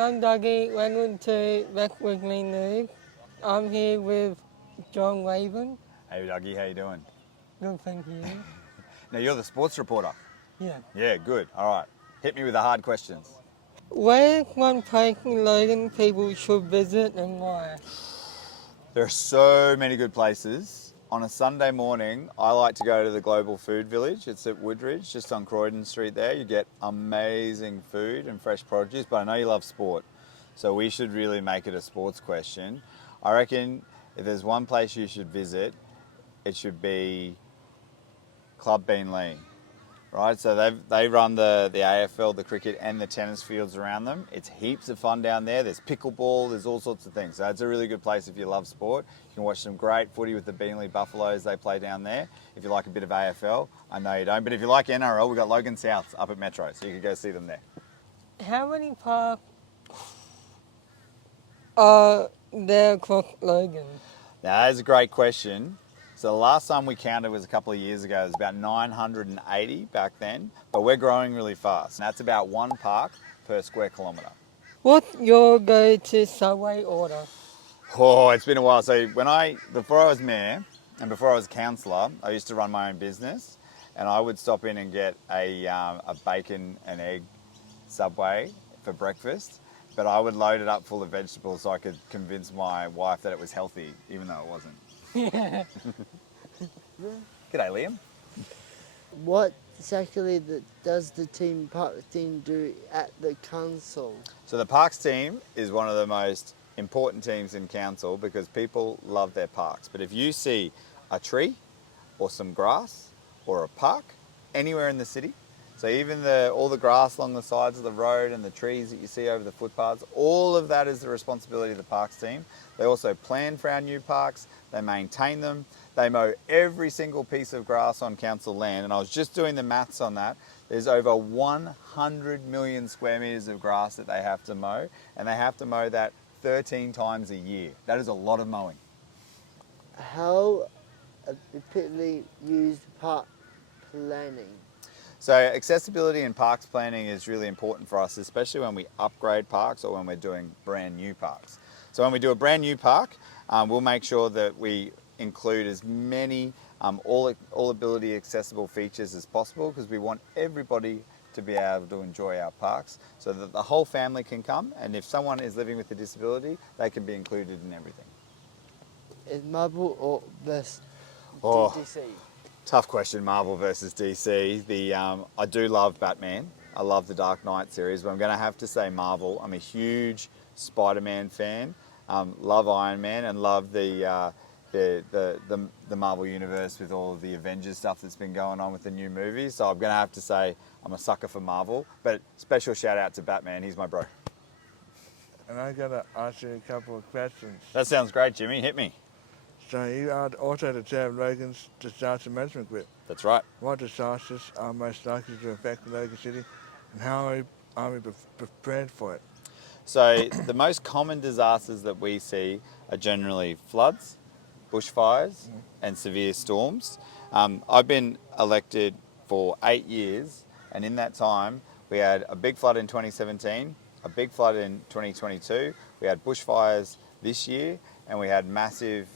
I'm Dougie. Welcome to Wrestling News. I'm here with John Raven. Hey Dougie, how you doing? Good, thank you. Now you're the sports reporter. Yeah. Yeah, good. All right. Hit me with the hard questions. Where is one place in Logan people should visit and why? There are so many good places. On a Sunday morning, I like to go to the Global Food Village. It's at Woodridge, just on Croydon Street there. You get amazing food and fresh produce, but I know you love sport, so we should really make it a sports question. I reckon if there's one place you should visit, it should be Club Beanley. Right, so they run the AFL, the cricket and the tennis fields around them. It's heaps of fun down there. There's pickleball, there's all sorts of things. So it's a really good place if you love sport. You can watch some great footy with the Beanley Buffaloes. They play down there. If you like a bit of AFL, I know you don't, but if you like NRL, we've got Logan South up at Metro, so you can go see them there. How many parks are there across Logan? Now, that is a great question. So the last time we counted was a couple of years ago. It was about 980 back then, but we're growing really fast. And that's about one park per square kilometre. What's your go-to subway order? Oh, it's been a while. So before I was mayor and before I was councillor, I used to run my own business, and I would stop in and get a bacon and egg Subway for breakfast. But I would load it up full of vegetables so I could convince my wife that it was healthy, even though it wasn't. Yeah. G'day, Liam. What exactly does the park team do at the council? So the parks team is one of the most important teams in council because people love their parks. But if you see a tree or some grass or a park anywhere in the city, so even all the grass along the sides of the road and the trees that you see over the footpaths, all of that is the responsibility of the parks team. They also plan for our new parks, they maintain them, they mow every single piece of grass on council land, and I was just doing the maths on that. There's over 100 million square metres of grass that they have to mow, and they have to mow that 13 times a year. That is a lot of mowing. How typically use park planning? So accessibility in parks planning is really important for us, especially when we upgrade parks or when we're doing brand new parks. So when we do a brand new park, we'll make sure that we include as many all ability accessible features as possible because we want everybody to be able to enjoy our parks so that the whole family can come, and if someone is living with a disability, they can be included in everything. Is Marvel or this DC? Tough question, Marvel versus DC. I do love Batman. I love the Dark Knight series, but I'm going to have to say Marvel. I'm a huge Spider-Man fan. Love Iron Man and love the Marvel universe with all of the Avengers stuff that's been going on with the new movies. So I'm going to have to say I'm a sucker for Marvel. But special shout out to Batman. He's my bro. And I got to ask you a couple of questions. That sounds great, Jimmy. Hit me. So you are also the chair of Logan's Disaster Management Group. That's right. What disasters are most likely to affect Logan City, and how are we prepared for it? So the most common disasters that we see are generally floods, bushfires, and severe storms. I've been elected for 8 years, and in that time we had a big flood in 2017, a big flood in 2022, we had bushfires this year, and we had massive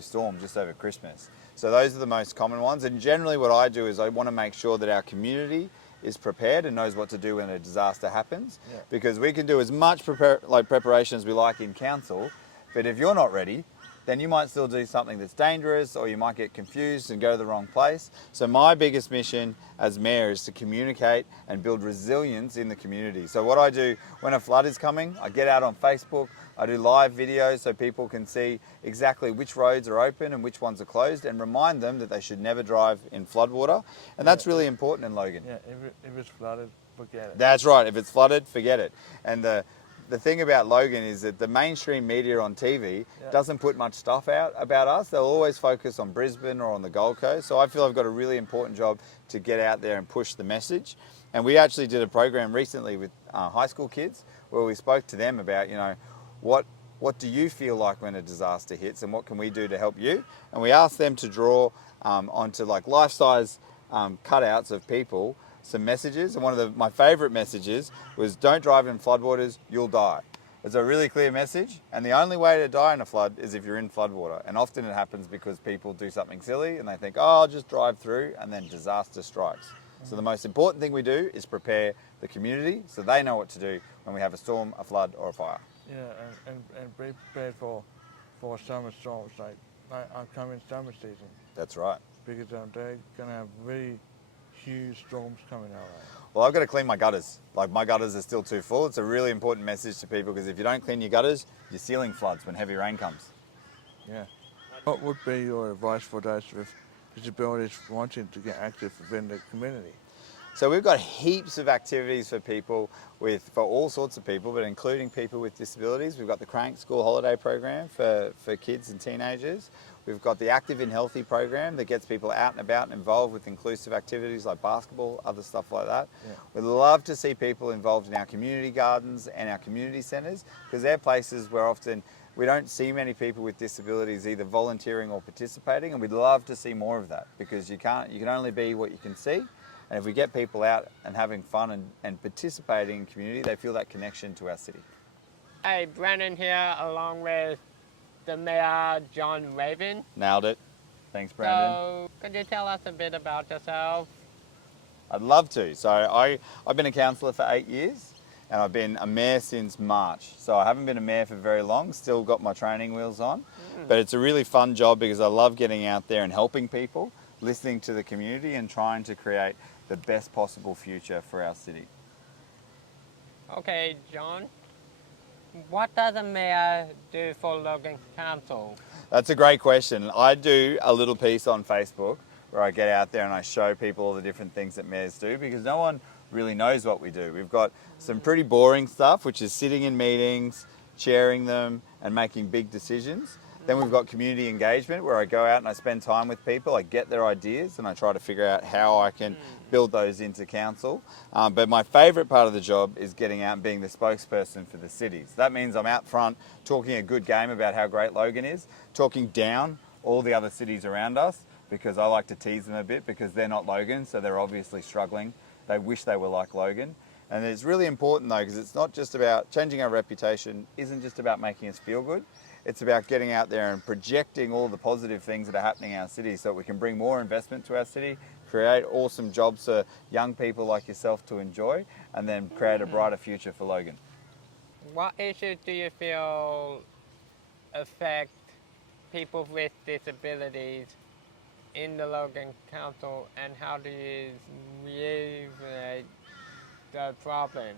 storm just over Christmas. So those are the most common ones. And generally what I do is I want to make sure that our community is prepared and knows what to do when a disaster happens. Yeah. Because we can do as much preparation as we like in council, but if you're not ready, then you might still do something that's dangerous, or you might get confused and go to the wrong place. So my biggest mission as mayor is to communicate and build resilience in the community. So what I do when a flood is coming, I get out on Facebook, I do live videos so people can see exactly which roads are open and which ones are closed, and remind them that they should never drive in floodwater. And that's really important in Logan. Yeah, if it's flooded, forget it. That's right. If it's flooded, forget it. And the thing about Logan is that the mainstream media on TV doesn't put much stuff out about us. They'll always focus on Brisbane or on the Gold Coast. So I feel I've got a really important job to get out there and push the message. And we actually did a program recently with high school kids where we spoke to them about, what do you feel like when a disaster hits, and what can we do to help you? And we asked them to draw onto like life-size cutouts of people some messages, and one of my favourite messages was, don't drive in floodwaters, you'll die. It's a really clear message, and the only way to die in a flood is if you're in floodwater. And often it happens because people do something silly and they think, oh, I'll just drive through, and then disaster strikes. So the most important thing we do is prepare the community so they know what to do when we have a storm, a flood or a fire. Yeah, and be prepared for summer storms like upcoming summer season, That's right. because they're going to have really huge storms coming our way. Well, I've got to clean my gutters. Like, my gutters are still too full. It's a really important message to people, because if you don't clean your gutters, your ceiling floods when heavy rain comes. Yeah. What would be your advice for those with disabilities wanting to get active within the community? So we've got heaps of activities for people for all sorts of people, but including people with disabilities. We've got the Crank School Holiday Program for kids and teenagers. We've got the Active and Healthy program that gets people out and about and involved with inclusive activities like basketball, other stuff like that. Yeah. We'd love to see people involved in our community gardens and our community centres, because they're places where often we don't see many people with disabilities either volunteering or participating, and we'd love to see more of that, because you can only be what you can see. And if we get people out and having fun and participating in community, they feel that connection to our city. Hey, Brennan here, along with the Mayor, John Raven. Nailed it. Thanks, Brandon. So, could you tell us a bit about yourself? I'd love to. So I've been a councillor for 8 years, and I've been a mayor since March. So I haven't been a mayor for very long, still got my training wheels on. But it's a really fun job, because I love getting out there and helping people, listening to the community and trying to create the best possible future for our city. Okay, John. What does a mayor do for Logan Council? That's a great question. I do a little piece on Facebook where I get out there and I show people all the different things that mayors do, because no one really knows what we do. We've got some pretty boring stuff, which is sitting in meetings, chairing them and making big decisions. Then we've got community engagement, where I go out and I spend time with people, I get their ideas and I try to figure out how I can build those into council. But my favourite part of the job is getting out and being the spokesperson for the cities. That means I'm out front talking a good game about how great Logan is, talking down all the other cities around us, because I like to tease them a bit, because they're not Logan, so they're obviously struggling. They wish they were like Logan. And it's really important though, because it's not just about changing our reputation, isn't just about making us feel good. It's about getting out there and projecting all the positive things that are happening in our city, so that we can bring more investment to our city, create awesome jobs for young people like yourself to enjoy, and then create a brighter future for Logan. What issues do you feel affect people with disabilities in the Logan Council, and how do you alleviate the problems?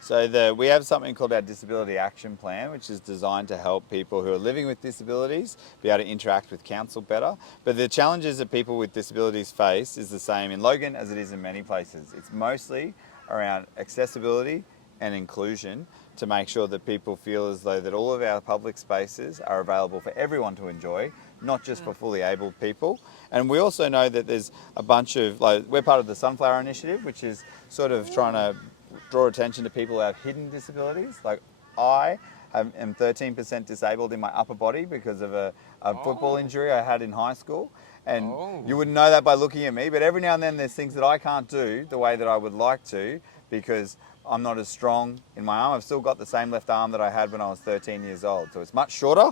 So we have something called our Disability Action Plan, which is designed to help people who are living with disabilities be able to interact with council better. But the challenges that people with disabilities face is the same in Logan as it is in many places. It's mostly around accessibility and inclusion, to make sure that people feel as though that all of our public spaces are available for everyone to enjoy, not just for fully able people. And we also know that there's a bunch of, we're part of the Sunflower Initiative, which is sort of trying to draw attention to people who have hidden disabilities. Like, I am 13% disabled in my upper body because of a football injury I had in high school. And you wouldn't know that by looking at me, but every now and then there's things that I can't do the way that I would like to, because I'm not as strong in my arm. I've still got the same left arm that I had when I was 13 years old. So it's much shorter.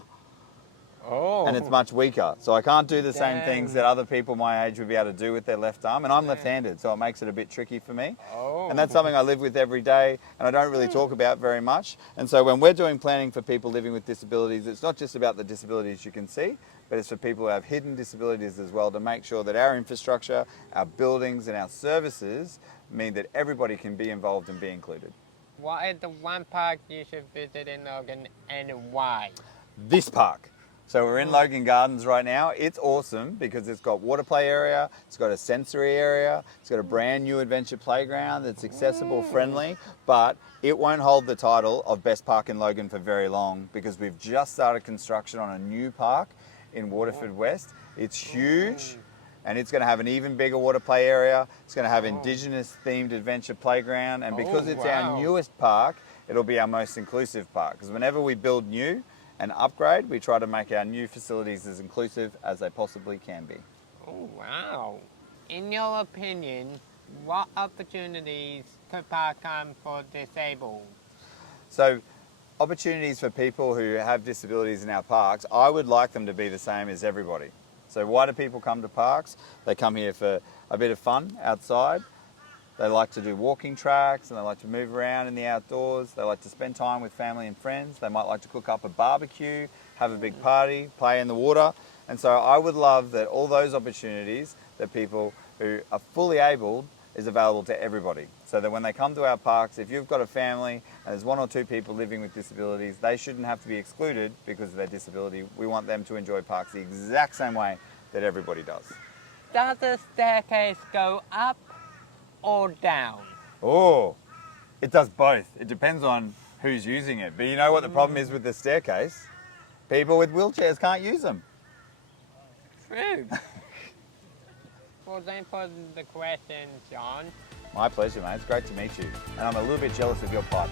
And it's much weaker. So I can't do the same things that other people my age would be able to do with their left arm. And I'm left-handed, so it makes it a bit tricky for me. And that's something I live with every day, and I don't really talk about very much. And so when we're doing planning for people living with disabilities, it's not just about the disabilities you can see, but it's for people who have hidden disabilities as well, to make sure that our infrastructure, our buildings and our services mean that everybody can be involved and be included. What is the one park you should visit in Logan, and why? This park. So we're in Logan Gardens right now. It's awesome because it's got water play area, it's got a sensory area, it's got a brand new adventure playground that's accessible, friendly, but it won't hold the title of best park in Logan for very long, because we've just started construction on a new park in Waterford West. It's huge, and it's going to have an even bigger water play area. It's going to have Indigenous themed adventure playground, and because it's our newest park, it'll be our most inclusive park, because whenever we build new and upgrade, we try to make our new facilities as inclusive as they possibly can be. Oh, wow. In your opinion, What opportunities could park come for disabled? So opportunities for people who have disabilities in our parks, I would like them to be the same as everybody. So why do people come to parks? They come here for a bit of fun outside. They like to do walking tracks and they like to move around in the outdoors. They like to spend time with family and friends. They might like to cook up a barbecue, have a big party, play in the water. And so I would love that all those opportunities that people who are fully able is available to everybody. So that when they come to our parks, if you've got a family and there's one or two people living with disabilities, they shouldn't have to be excluded because of their disability. We want them to enjoy parks the exact same way that everybody does. Does the staircase go up or down? Oh, it does both. It depends on who's using it. But you know what the problem is with the staircase? People with wheelchairs can't use them. True. Well, thanks for the question, John. My pleasure, mate. It's great to meet you. And I'm a little bit jealous of your pipe.